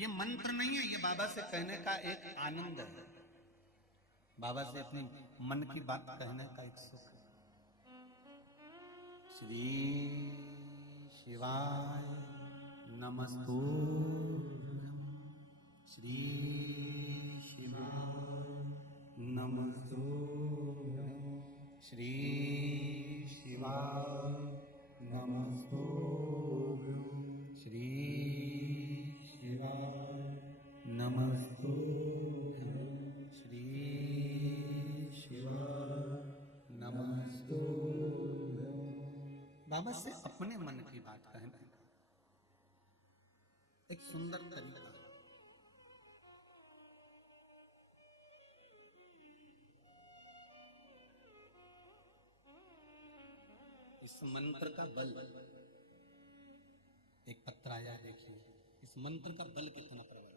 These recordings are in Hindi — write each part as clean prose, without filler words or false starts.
ये मंत्र नहीं है, ये बाबा से कहने का एक आनंद है, बाबा से अपनी मन की बात कहने का एक सुख है। श्री शिवाय नमस्तुभ्यं, श्री शिवाय नमस्तुभ्यं, श्री शिवाय नमस्तुभ्यं, श्री शिवाय नमस्तुभ्यं, श्री शिवाय नमस्तुभ्यं। बाबा से अपने मन की बात कहना एक सुंदर तरीका। इस मंत्र का बल, एक पत्र आया देखिए, इस मंत्र का बल कितना प्रबल है।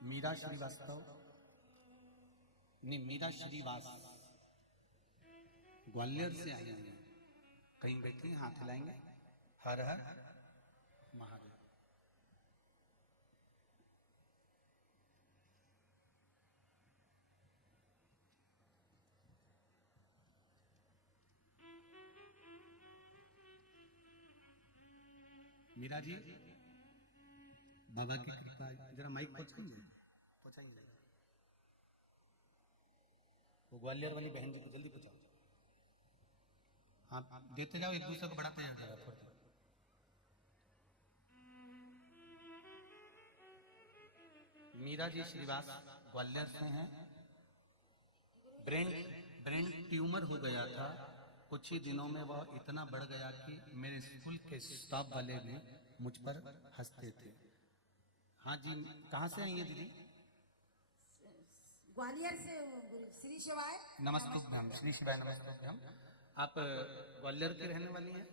मीरा श्रीवास्तव नहीं, मीरा श्रीवास ग्वालियर से आई हैं, कहीं बैठी हाथ हिलाएंगे। हर हर महादेव। मीरा जी, बाबा की कृपा, जरा माइक पहुंचाएंगे, पहुंचाएंगे। वो ग्वालियर वाली बहन जी को जल्दी पहुंचाओ। हाँ, देते जाओ, एक दूसरे को बढ़ाते जाओ जरा थोड़ा। मीरा जी श्रीवास ग्वालियर से हैं। ब्रेन ट्यूमर हो गया था, कुछ ही दिनों में वह इतना बढ़ गया कि मेरे स्कूल के स्टाफ वाले भी मुझ पर हंसते थे। हाँ जी, कहाँ से आई है दीदी? ग्वालियर से। श्री शिवाय नमस्तुभ्यम, श्री शिवाय नमस्तुभ्यम। आप ग्वालियर की रहने वाली हैं?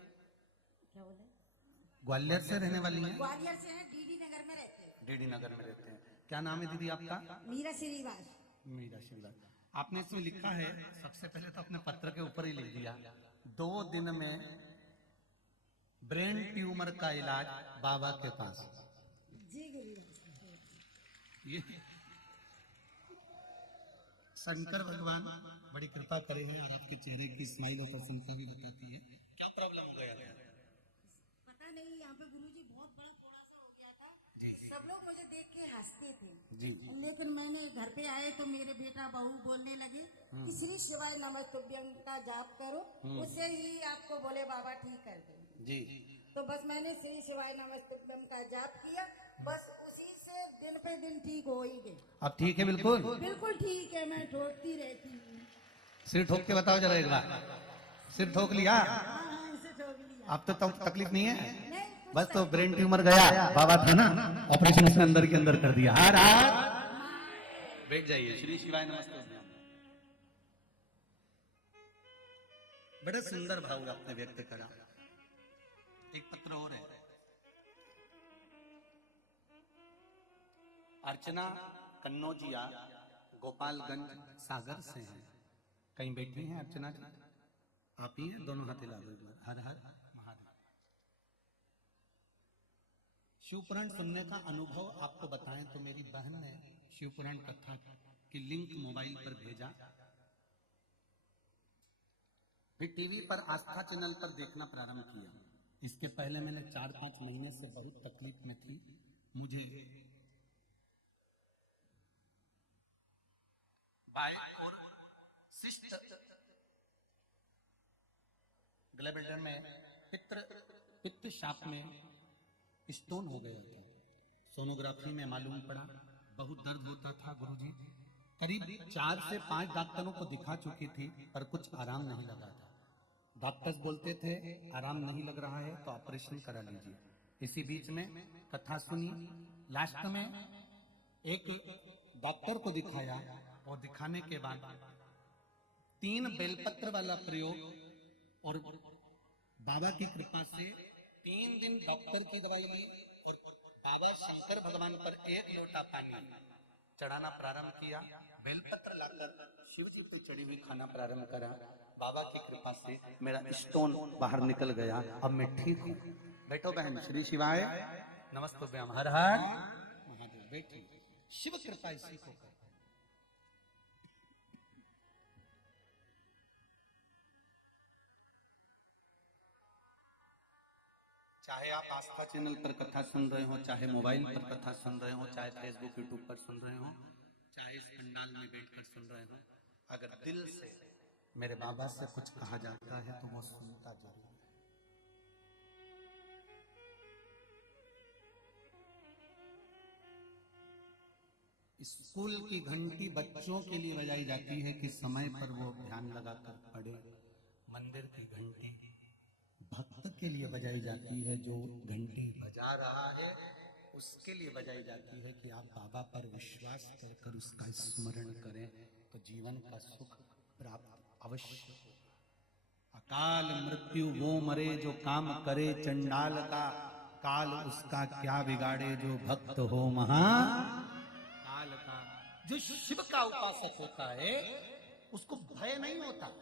क्या बोले? ग्वालियर से रहने वाली हैं? ग्वालियर से हैं, डीडी नगर में रहते हैं। डीडी नगर में रहते हैं। क्या नाम है दीदी आपका? मीरा श्रीवास। मीरा श्रीवास। आपने इसमें लिखा है, सबसे पहले तो अपने पत्र के ऊपर ही लिख दिया, 2 दिन में ब्रेन ट्यूमर का इलाज बाबा के पास। जी गुरु। ये शंकर भगवान बड़ी कृपा करे हैं और आपके चेहरे की स्माइल और प्रसन्नता भी बताती है। क्या प्रॉब्लम हो गया? पता नहीं, यहाँ पे गुरुजी बहुत बड़ा फोड़ा सा हो गया था। जी। सब लोग मुझे देख के हंसते थे जी। लेकिन मैंने घर पे आए तो मेरे बेटा बहू बोलने लगी कि श्री शिवाय नमस्तुभ्यं का जाप करो, उससे ही आपको बोले बाबा ठीक कर देंगे। जी। तो बस मैंने श्री शिवाय नमस्तुभ्यं का जाप किया, बस उसी से दिन पे दिन ठीक हो ही गई। अब ठीक है? बिल्कुल बिल्कुल ठीक है, मैं ठोकती रहती हूँ। सिर ठोक के बताओ जरा एक बार। सिर ठोक लिया? हाँ, इसे ठोक लिया। अब तो तकलीफ नहीं है? नहीं, बस तो ब्रेन ट्यूमर गया, बाबा था ना, ऑपरेशन उसने अंदर के अंदर कर दिया। हर हर बैठ जाइए। श्री शिवाय नमस्तुभ्यम। बड़े सुंदर भाव आपने व्यक्त करा। एक पत्र और है, अर्चना कन्नौजिया गोपालगंज सागर से हैं, कहीं बैठी हैं अर्चना जी? आप ही हैं? दोनों हाथ हिला दो एक बार। हर हर महादेव। शिवपुराण सुनने का अनुभव आपको बताएं तो मेरी बहन ने शिवपुराण कथा की लिंक मोबाइल पर भेजा, फिर टीवी पर आस्था चैनल पर देखना प्रारंभ किया। इसके पहले मैंने 4-5 महीने से बहुत तकलीफ में थी। मुझे बाय और सिस्ट गले बिल्डर में पित्त शाप में स्टोन हो गया था। सोनोग्राफी में मालूम पड़ा, बहुत दर्द होता था गुरुजी, करीब 4 से 5 डॉक्टरों को दिखा चुकी थी पर कुछ आराम नहीं लगा था। डॉक्टर्स बोलते थे आराम नहीं लग रहा है तो ऑपरेशन करा लीजिए। इसी बीच में कथा सुनी। लास्ट में एक डॉक्टर को दिखाया और दिखाने के बाद 3 बेलपत्र वाला प्रयोग और बाबा की कृपा से 3 दिन डॉक्टर की दवाई ली और बाबा शंकर भगवान पर 1 लोटा पानी चढ़ाना प्रारंभ किया। बेलपत्र लाकर शिव जी की चढ़ी हुई खाना प्रारंभ करा। बाबा की कृपा से मेरा स्टोन बाहर निकल गया। अब मैं ठीक हूँ। बैठो बहन। श्री शिवाय नमस्तुभ्यम। हर हर महादेव। बैठी। शिव कृपा इसी को कर। चाहे आप आस्था चैनल पर कथा सुन रहे हो, चाहे मोबाइल पर कथा सुन रहे हो, चाहे फेसबुक यूट्यूब पर सुन रहे हो, चाहे इस पंडाल में बैठकर सुन रहे हो, अगर दिल से मेरे बाबा से कुछ कहा जाता है तो वो सुनता जरूर है। स्कूल की घंटी बच्चों के लिए बजाई जाती है कि समय पर वो ध्यान लगाकर पढ़े। मंदिर की घंटी भक्त के लिए बजाई जाती है, जो घंटी बजा रहा है उसके लिए बजाई जाती है कि आप बाबा पर विश्वास कर उसका स्मरण करें तो जीवन का सुख प्राप्त अवश्य होगा। अकाल मृत्यु वो मरे जो काम करे चंडाल का, काल उसका क्या बिगाड़े जो भक्त हो महा काल का। जो शिव का उपासक होता है उसको भय नहीं होता।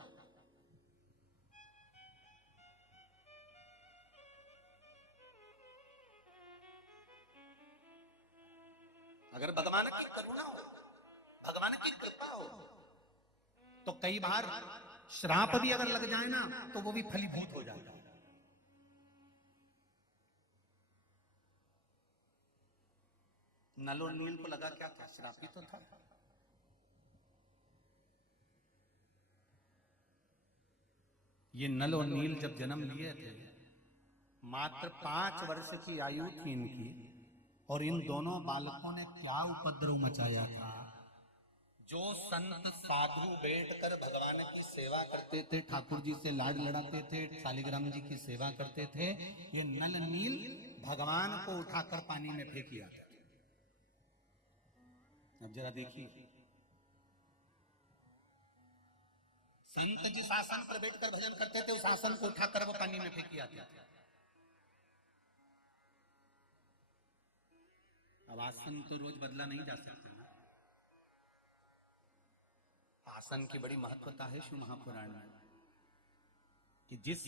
अगर भगवान की करुणा हो, भगवान की कृपा हो तो कई बार श्राप भी अगर लग जाए ना तो वो भी फलीभूत हो जाता है। नल और नील को लगा क्या था? श्राप ही तो था। ये नल और नील जब जन्म लिए थे मात्र 5 वर्ष की आयु थी इनकी, और इन दोनों बालकों ने क्या उपद्रव मचाया था। जो संत साधु बैठकर भगवान की सेवा करते थे, ठाकुर जी से लाड लड़ाते थे, शालिग्राम जी की सेवा करते थे, ये नल नील भगवान को उठाकर पानी में फेंक दिया था। अब जरा देखिए, संत जिस आसन पर बैठकर भजन करते थे उस आसन को उठाकर वो पानी में फेंक दिया था। अब आसन तो रोज बदला नहीं जा सकता ना। आसन की बड़ी महत्वता है शिव महापुराण में कि जिस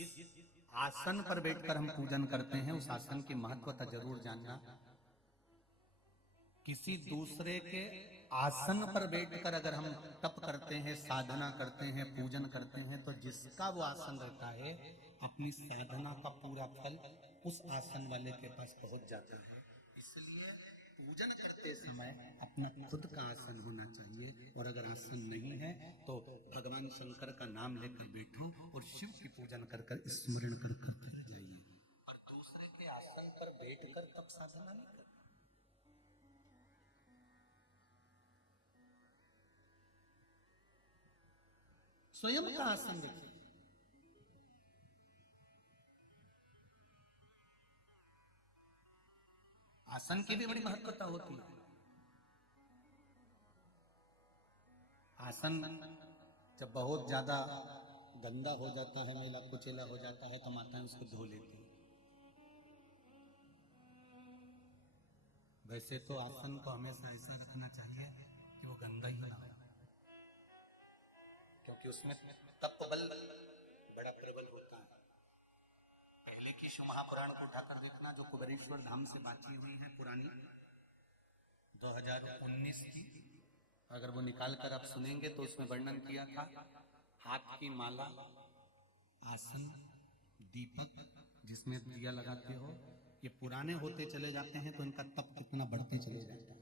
आसन पर बैठकर हम पूजन करते हैं उस आसन की महत्वता जरूर जानना। किसी दूसरे के आसन पर बैठकर अगर हम तप करते हैं, साधना करते हैं, पूजन करते हैं तो जिसका वो आसन रहता है अपनी साधना का पूरा फल उस आसन वाले के पास पहुंच जाता है। इसलिए पूजन करते समय अपना खुद का आसन होना चाहिए, और अगर आसन नहीं है तो भगवान शंकर का नाम लेकर बैठो और शिव की पूजन कर कर स्मरण कर कर फिर जाइए। और दूसरे के आसन पर बैठकर तब साधना नहीं करना। स्वयं का आसन रखिए। आसन की भी बड़ी महत्वता होती है। आसन जब बहुत ज्यादा गंदा हो जाता है, मैला कुचैला हो जाता है तो माताएं उसको धो लेती है। वैसे तो आसन को हमेशा ऐसा रखना चाहिए कि वो गंदा ही ना हो, क्योंकि उसमें तत्व बल बड़ा प्रबल होता है। पहले की शिव महापुराण को उठाकर देखना जो कुबेरेश्वर धाम से बाकी हुई है पुरानी 2019 की, अगर वो निकाल कर आप सुनेंगे तो उसमें वर्णन किया था हाथ की माला, आसन, दीपक जिसमें दिया लगाते हो, ये पुराने होते चले जाते हैं तो इनका तप कितना बढ़ते चले जाता है।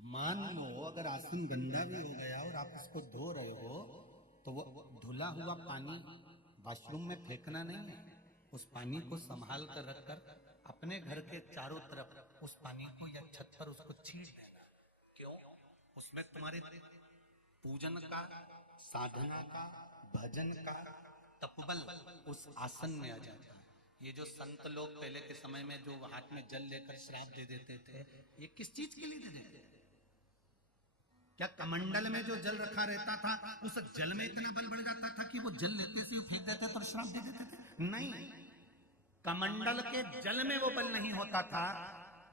मान लो अगर आसन गंदा भी हो गया और आप उसको धो रहे हो तो वो धुला हुआ पानी वॉशरूम में फेंकना नहीं है, उस पानी को संभाल कर रखकर अपने घर के चारों तरफ उस पानी को या छत पर उसको छींट देना। क्यों? उसमें तुम्हारे पूजन का, साधना का, भजन का तपबल उस आसन में आ जाता है। ये जो संत लोग पहले के समय में जो हाथ में जल लेकर श्राप दे देते थे, ये किस चीज के लिए दे देते थे? क्या कमंडल में जो जल रखा रहता था उस जल में इतना बल बढ़ जाता था कि वो जल लेते से फेंक देते थे और श्राप दे देते थे? नहीं, कमंडल के जल में वो बल नहीं होता था,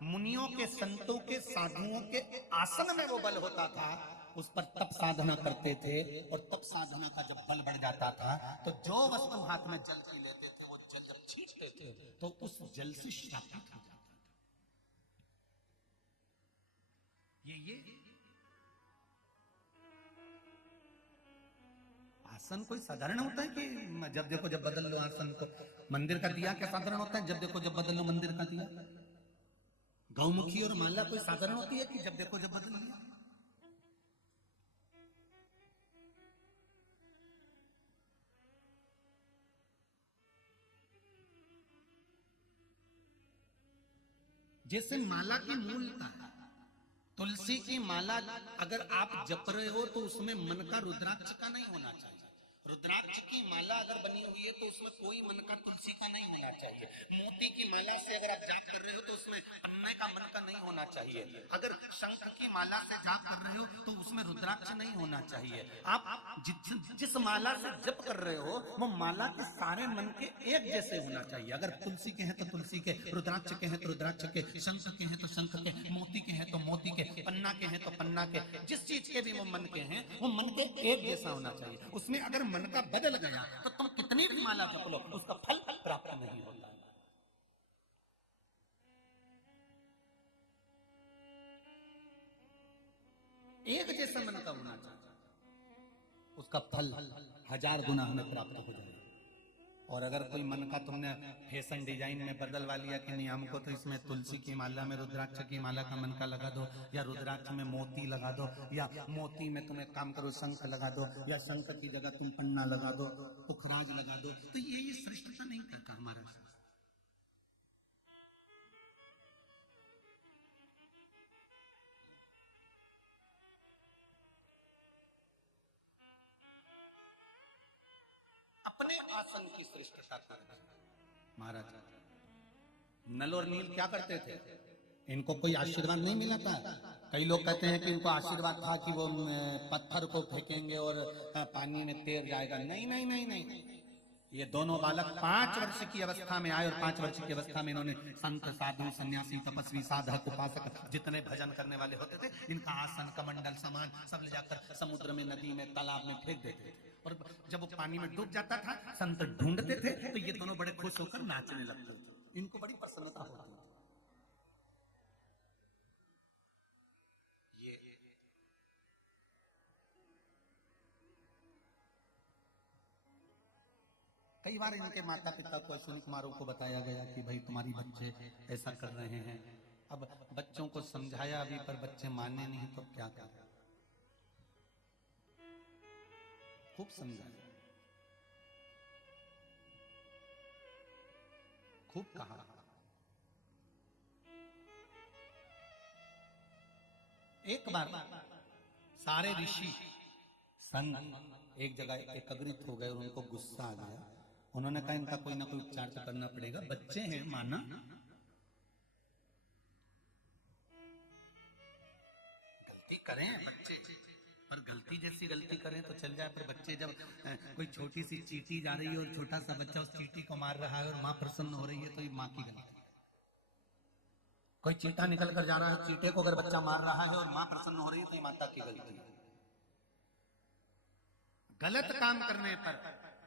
मुनियों के, संतों के, साधुओं के आसन में वो बल होता था। उस पर तप साधना करते थे और तप साधना का जब बल बढ़ जाता था तो जो वस्तु हाथ में जल की लेते थे वो जल जब छींटते थे तो उस जल से श्रापित हो जाता था। ये आसन कोई साधारण होता है कि जब देखो जब बदल लो आसन को? मंदिर का दिया क्या साधारण होता है? जब देखो जब बदल लो मंदिर का दिया। गौमुखी और माला कोई साधारण होती है कि जब देखो जब बदल लिया? जैसे माला की मूलता, तुलसी की माला अगर आप जप रहे हो तो उसमें मन का रुद्राक्ष का नहीं होना चाहिए। रुद्राक्ष की माला अगर बनी हुई है तो उसमें कोई मन का तुलसी का नहीं होना चाहिए। मोती की माला से अगर आप जाप कर रहे हो तो उसमें पन्ने का मन का नहीं होना चाहिए। अगर शंख की माला से जाप कर रहे हो तो उसमें रुद्राक्ष नहीं होना चाहिए। आप जिस माला से जप कर रहे हो वो माला के सारे मन के एक जैसे होना चाहिए। अगर तुलसी के हैं तो तुलसी के, रुद्राक्ष के हैं तो रुद्राक्ष के, शंख के हैं तो शंख के, मोती के हैं तो मोती के, पन्ना के हैं तो पन्ना के, जिस चीज के भी वो मन के हैं वो मन के एक जैसा होना चाहिए। उसमें अगर मन का बदल गया तो तुम कितनी भी माला जप लो उसका फल प्राप्त नहीं होता। एक जैसा मन का होना चाहिए, उसका फल 1000 गुना हमें प्राप्त हो जाएगा। और अगर कोई मन का तुमने फैशन डिजाइन में बदलवा लिया कि नहीं हमको तो इसमें तुलसी की माला में रुद्राक्ष की माला का मन का लगा दो, या रुद्राक्ष में मोती लगा दो, या मोती में तुम एक काम करो शंख लगा दो, या शंख की जगह तुम पन्ना लगा दो, पुखराज लगा दो, तो ये श्रेष्ठता नहीं करता हमारा। अपने आसन की श्रेष्ठता करता महाराज। नल और नील क्या करते थे? इनको कोई आशीर्वाद नहीं मिला था। कई लोग कहते हैं कि इनको आशीर्वाद था कि वो पत्थर को फेंकेंगे और पानी में तैर जाएगा। नहीं नहीं नहीं नहीं, ये दोनों बालक 5 वर्ष की अवस्था में आए और 5 वर्ष की अवस्था में इन्होंने संत, साधु, सन्यासी, तपस्वी, साधक, उपासक जितने भजन करने वाले होते थे इनका आसन, कमंडल, सामान सब ले जाकर समुद्र में, नदी में, तालाब में फेंक देते थे। और जब वो पानी में डूब जाता था संत ढूंढते थे तो ये दोनों बड़े खुश होकर नाचने लगते थे। इनको बड़ी प्रसन्नता होती थी। ये कई बार इनके माता पिता को, अश्विनी कुमारों को बताया गया कि भाई तुम्हारी बच्चे ऐसा कर रहे हैं। अब बच्चों को समझाया भी पर बच्चे माने नहीं तो क्या करें। खूब समझाया, खूब कहा। एक बार सारे ऋषि संत एक जगह एकत्रित हो गए और उनको गुस्सा आ गया। उन्होंने कहा इनका कोई ना कोई उपचार तो करना पड़ेगा, बच्चे हैं माना, गलती करें बच्चे, पर गलती जैसी गलती करें तो चल जाए, पर बच्चे जब कोई छोटी सी चींटी जा रही है और छोटा सा बच्चा उस चींटी को मार रहा है और माँ प्रसन्न हो रही है तो ये माँ की गलती। कोई चींटा निकल कर जा रहा है, चींटे को अगर बच्चा मार रहा है और माँ प्रसन्न हो रही है तो ये माता की गलती है। गलत काम करने पर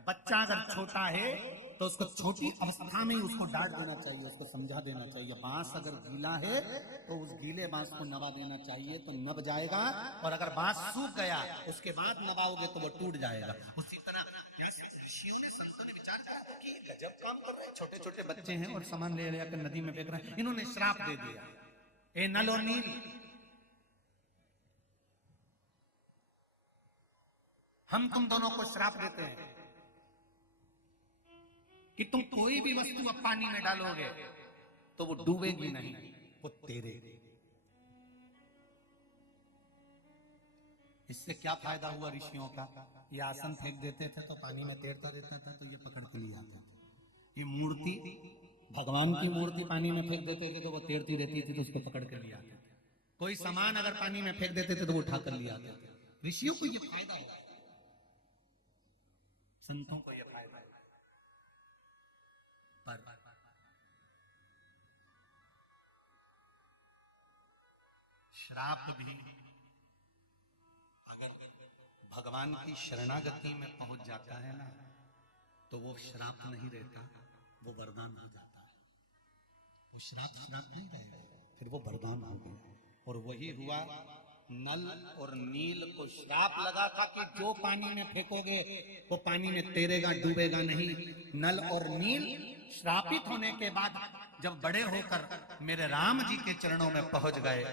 बच्चा अगर छोटा है तो उसको छोटी अवस्था में ही उसको डांट देना चाहिए, उसको समझा देना चाहिए। बांस अगर गीला है तो उस गीले बांस को नवा देना चाहिए तो नब जाएगा, और अगर बांस सूख गया उसके बाद नवाओगे तो वो टूट जाएगा। उसी तरह ऋषियों ने, संतों ने विचार किया कि गजब काम कर रहे हैं, छोटे छोटे बच्चे हैं और सामान ले जाकर नदी में फेंक रहे हैं। इन्होंने श्राप दे दिया, ए नल और नील, हम तुम दोनों को श्राप देते हैं कि तुम कोई भी वस्तु अब पानी में डालोगे तो वो डूबेगी नहीं, वो तेरे। इससे क्या फायदा हुआ ऋषियों का? ये आसन फेंक देते थे तो पानी में तैरता रहता था, तो ये पकड़ के लिए आते थे। ये मूर्ति, भगवान की मूर्ति पानी में फेंक देते थे तो वो तैरती रहती थी, तो उसको पकड़ के लिए आते थे। कोई सामान अगर पानी में फेंक देते थे तो वो उठा कर लिए आते थे। ऋषियों को ये फायदा होता है, संतों को ये फायदा है। पर श्राप भी अगर भगवान की शरणागति में पहुंच जाता है ना, तो वो श्राप नहीं रहता, वो वरदान हो जाता है। वो श्राप नहीं रहेगा, फिर वो वरदान हो गया। और वही हुआ, नल और नील को श्राप लगा था कि जो पानी में फेंकोगे वो पानी में तैरेगा, डूबेगा नहीं। नल और नील श्रापित होने के बाद जब बड़े होकर मेरे राम जी के चरणों में पहुंच गए,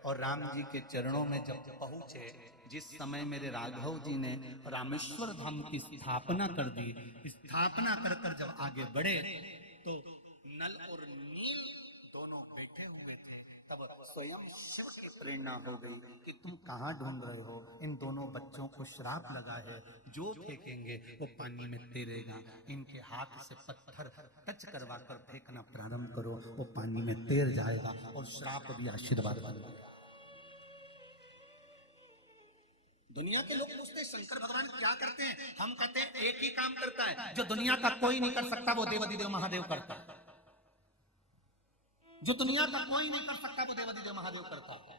और राम जी के चरणों में जब पहुंचे, जिस समय मेरे राघव जी ने रामेश्वर धाम की स्थापना कर दी, स्थापना कर कर जब आगे बढ़े, तो नल और नील दोनों बैठे हुए थे। तब स्वयं शिव की प्रेरणा हो गई कि तुम कहाँ ढूंढ रहे हो? इन दोनों बच्चों को श्राप लगा है, जो फेंकेंगे वो पानी में तैरेगा। इनके हाथ से पत्थर टच करवा कर फेंकना प्रारंभ करो, वो पानी में तैर जाएगा। और श्राप भी आशीर्वाद बन गया। दुनिया के लोग पूछते हैं शंकर भगवान क्या करते हैं? हम कहते हैं एक ही काम करता है, जो दुनिया का कोई नहीं कर सकता वो देवाधिदेव महादेव करता है। जो दुनिया का कोई नहीं कर सकता वो देवाधिदेव महादेव करता है।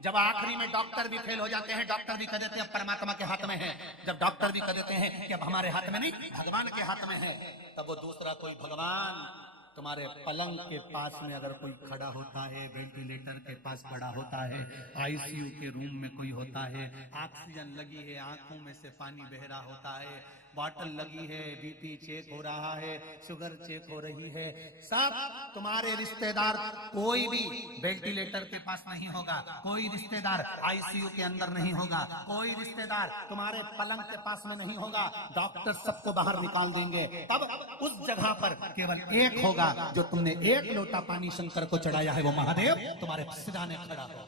जब आखिरी में डॉक्टर भी फेल हो जाते हैं, डॉक्टर भी कह देते हैं अब परमात्मा के हाथ में है, जब डॉक्टर भी कह देते हैं कि अब हमारे हाथ में नहीं, भगवान के हाथ में है, तब वो दूसरा कोई भगवान तुम्हारे पलंग के पास में अगर कोई खड़ा होता है, वेंटिलेटर के पास खड़ा होता है, आईसीयू के रूम में कोई होता है, ऑक्सीजन लगी है, आंखों में से पानी बह रहा होता है, बॉटल लगी है, बीपी चेक हो रहा है, शुगर चेक हो रही है, सब तुम्हारे रिश्तेदार कोई भी वेंटिलेटर के पास नहीं होगा, कोई रिश्तेदार आईसीयू के अंदर नहीं होगा, कोई रिश्तेदार तुम्हारे पलंग के पास में नहीं होगा, डॉक्टर सबको बाहर निकाल देंगे। तब उस जगह पर केवल एक होगा, जो तुमने एक लोटा पानी शंकर को चढ़ाया है, वो महादेव तुम्हारे सिराने खड़ा होगा।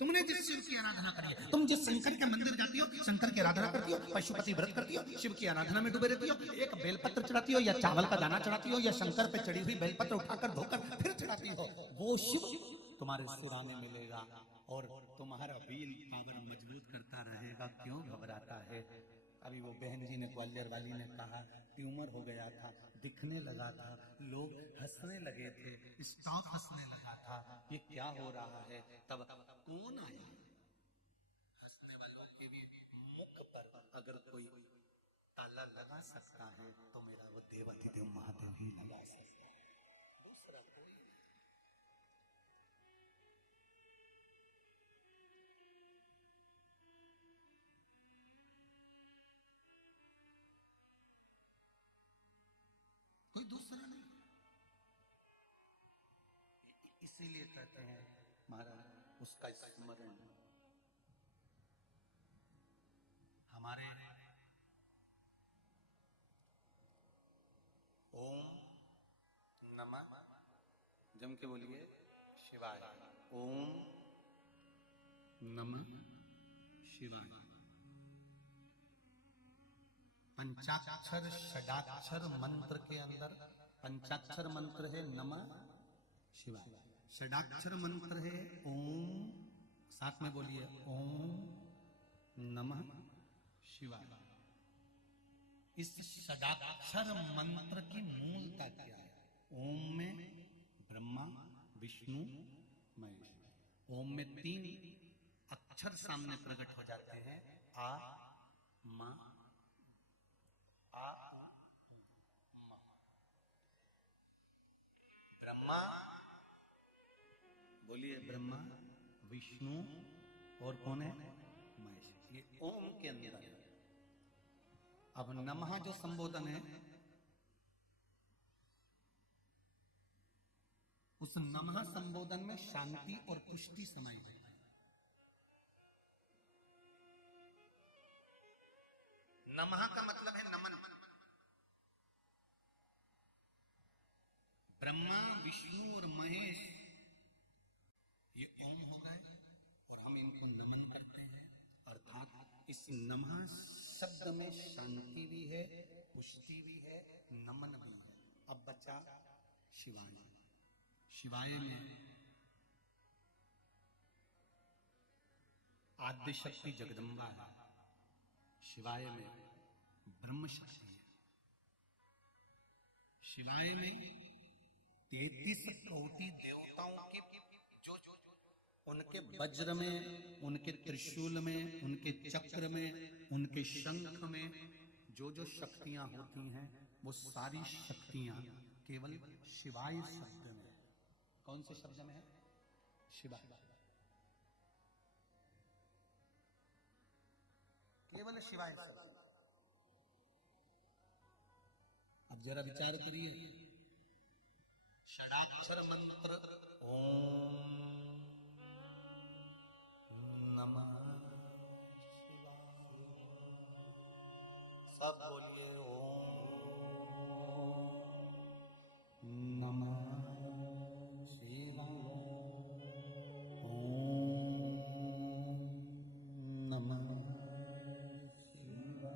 तुमने जिस शिव की आराधना करी है, तुम जिस शंकर के मंदिर जाती हो, शंकर की आराधना करती हो, पशुपति व्रत करती हो, शिव की आराधना में डूबे रहती हो, एक बेलपत्र चढ़ाती हो या चावल का दाना चढ़ाती हो या शंकर पे चढ़ी हुई बेलपत्र उठाकर धोकर फिर चढ़ाती हो, वो शिव तुम्हारे सिराने मिलेगा और तुम्हारा व्हील पावर मजबूत करता रहेगा। क्यों घबराता है? अभी वो बहन जी ने, ग्वालियर वाली ने कहा ट्यूमर हो गया था, दिखने लगा था, लोग हंसने लगे थे, स्टॉक हंसने लगा था, ये क्या हो रहा है? तब कौन आया? हंसने वालों के भी मुख पर अगर कोई ताला लगा सकता है तो मेरा वो देवाधिदेव महादेव ही लगा सकता है, दूसरा कोई नहीं। कोई दूसरा नहीं। इसीलिए कहते हैं महाराज उसका स्मरण हमारे ओम नमः, जम के बोलिए शिवाय, ओम नमः शिवाय। पंचाक्षर षडाक्षर मंत्र के अंदर पंचाक्षर मंत्र है नमः शिवाय, षडाक्षर मंत्र है ओम, साथ में बोलिए ओम नमः शिवाय। इस षडाक्षर मंत्र की मूलता क्या है? ओम में ब्रह्मा विष्णु महेश, ओम में 3 अक्षर सामने प्रकट हो जाते हैं, आ मा आ मा। ब्रह्मा बोलिए, ब्रह्मा विष्णु और कौन है? महेश। ये ओम के अंदर है। अब नमः जो संबोधन है, उस नमः संबोधन में शांति और पुष्टि समाई है। नमः का मतलब है नमन। ब्रह्मा विष्णु और महेश इनको नमन करते हैं, अर्थात इस नमः शब्द में शांति भी है, पुष्टि भी है, नमन भी है। अब बचा शिवाय। शिवाय में आद्य शक्ति जगदम्बा है, शिवाय में ब्रह्म शक्ति है, शिवाय में 33 कोटि देवताओं के जो उनके वज्र में, उनके त्रिशूल में, उनके चक्र में, उनके शंख में जो जो शक्तियां होती हैं, वो सारी शक्तियां केवल शिवाय शब्द में। कौन से शब्द में है? शिवाय। केवल शिवाय शब्द। अब जरा विचार करिए, षडाक्षर मंत्र ओम नमः शिवाय, सब बोलिए ओम नमः शिवाय, ओम नमः शिवाय।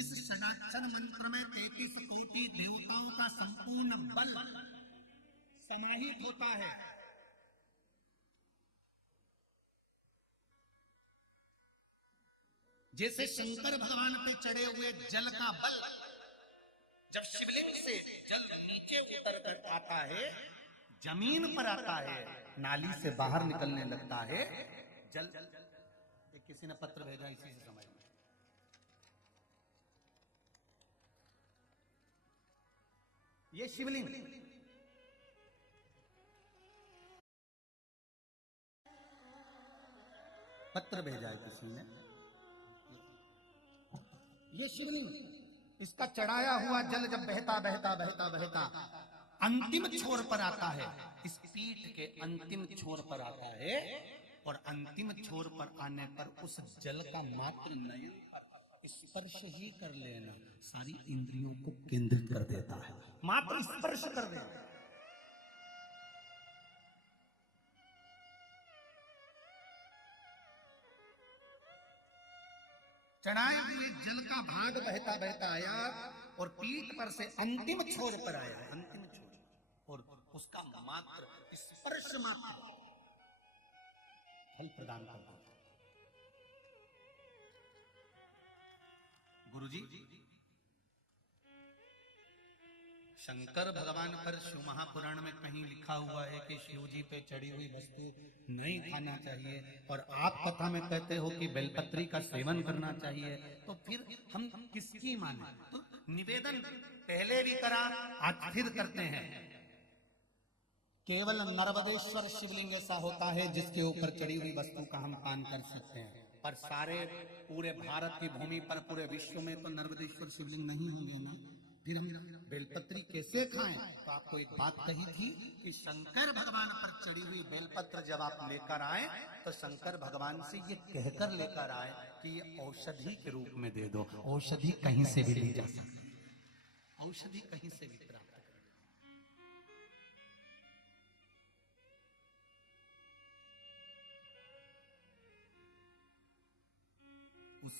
इस षडाक्षर मंत्र में 33 कोटि देवताओं का संपूर्ण बल समाहित होता है। जैसे शंकर भगवान पे चढ़े हुए जल का बल, जब शिवलिंग से जल नीचे उतर कर आता है, जमीन पर आता है, नाली से बाहर निकलने लगता है जल। एक किसी ने पत्र भेजा, इसी से समझ में। ये शिवलिंग पत्र भेजा है किसी ने। ये शिवलिंग, इसका चढ़ाया हुआ जल जब बहता बहता बहता बहता अंतिम छोर पर आता है, इस पीठ के अंतिम छोर पर आता है, और अंतिम छोर पर आने पर उस जल का मात्र नयन स्पर्श ही कर लेना सारी इंद्रियों को केंद्रित कर देता है। मात्र स्पर्श कर देना। चढ़ाए हुए जल का भाग बहता बहता आया और पीठ पर से अंतिम छोर पर आया, अंतिम छोर, और उसका मात्र स्पर्श मात्र फल प्रदान करता है। गुरुजी, शंकर भगवान पर शिव महापुराण में कहीं लिखा हुआ है कि शिव जी पे चढ़ी हुई वस्तु नहीं खाना चाहिए, और आप कथा में कहते हो कि बेलपत्री का सेवन करना चाहिए, तो फिर हम किसकी माने? तो निवेदन पहले भी करा, आज फिर करते हैं। केवल नर्मदेश्वर शिवलिंग ऐसा होता है जिसके ऊपर चढ़ी हुई वस्तु का हम पान कर सकते हैं, पर सारे पूरे भारत की भूमि पर, पूरे विश्व में तो नर्मदेश्वर शिवलिंग नहीं होंगे ना, फिर हम बेलपत्री कैसे खाएं? तो आपको एक बात कही थी कि शंकर भगवान पर चढ़ी हुई बेलपत्र जब आप लेकर आए तो शंकर भगवान से ये कहकर लेकर आए कि ये औषधि के रूप में दे दो। औषधि कहीं से भी ली जा सकती है, औषधि कहीं से भी प्राप्त कर। उस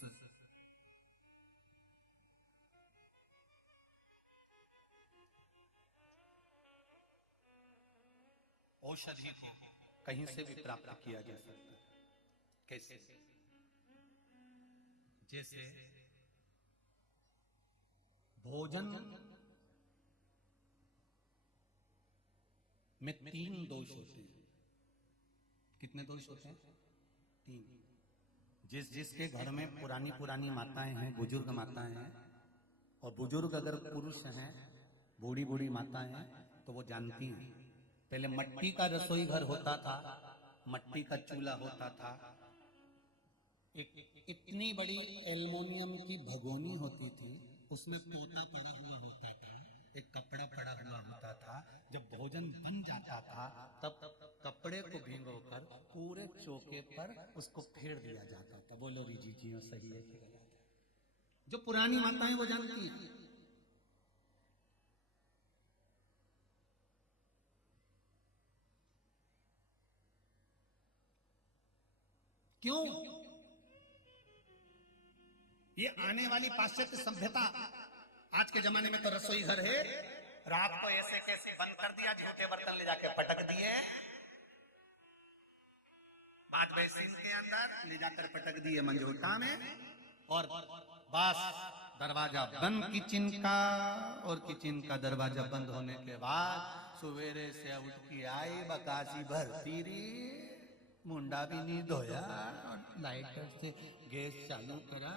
औषधि को कहीं से भी प्राप्त किया जा सकता है। कैसे? जैसे भोजन में 3 दोष होते हैं। कितने दोष होते हैं? 3। जिसके घर में पुरानी माताएं हैं, बुजुर्ग माताएं हैं, और बुजुर्ग अगर पुरुष हैं, बूढ़ी बूढ़ी माताएं हैं, तो वो जानती हैं। पहले मट्टी का रसोई घर होता था, मट्टी का चूल्हा होता था, एक इतनी बड़ी एल्युमिनियम की भगोनी होती थी, उसमें पोता पड़ा हुआ होता था, एक कपड़ा पड़ा हुआ होता था। जब भोजन बन जाता था तब कपड़े को भिगोकर पूरे चौके पर उसको फेर दिया जाता था। बोलो रीजी जी, सही है कि गलत है? जो पुरानी माताएं वो जानती हैं। क्यों? ये आने वाली पाश्चात्य सभ्यता, आज के जमाने में तो रसोई घर है, रात को ऐसे कैसे बंद कर दिया, झूठे बर्तन ले जाके पटक दिए, 5 बेसिन के अंदर ले जाकर पटक दिए मंजोटा में, और बस दरवाजा बंद किचन का, और किचन का दरवाजा बंद होने के बाद सवेरे से उठ के आई, बकासी भरती रही, मुंडा भी नहीं धोया, और लाइटर से गैस चालू करा,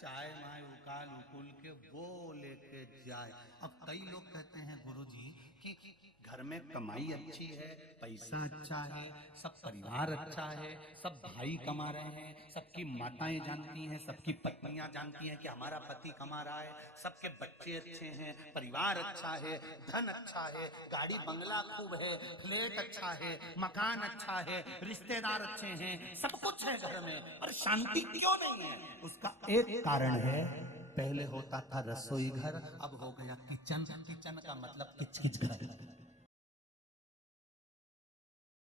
चाय माय उकाल उकुल के वो लेके जाए। अब कई लोग कहते हैं गुरुजी कि घर में कमाई अच्छी है, पैसा अच्छा है, सब परिवार अच्छा है, सब भाई कमा रहे हैं, सबकी माताएं जानती हैं, सबकी पत्नियां जानती हैं कि हमारा पति कमा रहा है, सबके बच्चे अच्छे हैं, परिवार अच्छा है, धन अच्छा है, गाड़ी बंगला खूब है, फ्लैट अच्छा है, मकान अच्छा है, रिश्तेदार अच्छे हैं, सब कुछ है घर में, और शांति क्यों नहीं है? उसका एक कारण है, पहले होता था रसोई घर, अब हो गया किचन। किचन का मतलब किच किच घर।